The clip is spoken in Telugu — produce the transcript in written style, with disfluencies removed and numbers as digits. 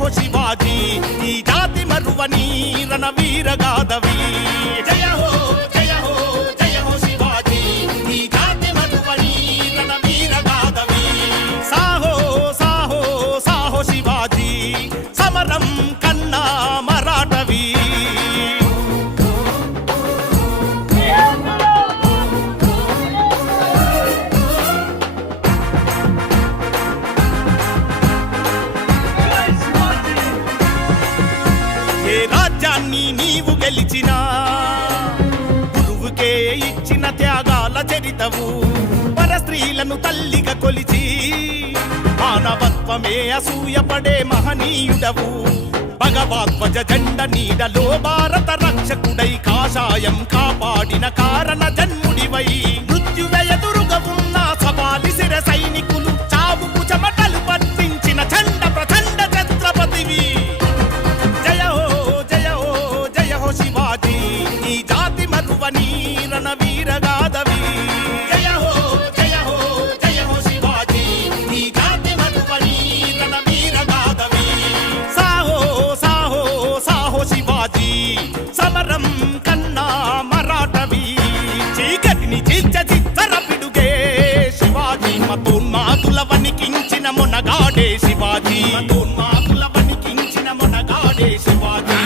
హో శివాజీ ఈ జాతి మరువని రణవీరగాదవి జయ హో జయ హో జయ హో శివాజీ ఈ జాతి మరువని రణవీరగాదవి సాహో సాహో సాహో శివాజీ సమరం కన్నా మరాఠవి ఏ రాజ్యాన్ని నీవు గెలిచినా గురువుకే ఇచ్చిన త్యాగాల చరితవు పరస్త్రీలను తల్లిగా కొలిచి మానవత్వమే అసూయపడే మహనీయుడవు భగవద్వజ జెండ నీడలో భారత రక్షకుడై కాషాయం కాపాడిన కారణ జన్ముడివై మృత్యువే ఎదురుగా ఉన్న సవాలి శిర సైనికులు చావుకు చెమటలు పట్టించిన చండ ప్రచండ ఛత్రపతివి జయ హో జయ హో జయ హో శివాజీ ఈ జాతి మరువని రణవీరగాదవి జయ హో జయ హో జయ హో శివాజీ ఈ జాతి మరువని రణవీరగాదవి సాహో సాహో సాహో శివాజీ సమరం కన్నా మరాఠవి చీకటిని చీల్చ చిత్తర పిడుగే శివాజీ మతోన్మాదుల వణికించిన మొనగాడే శివాజీ మతోన్మాదుల వణికించిన మొనగాడే శివాజీ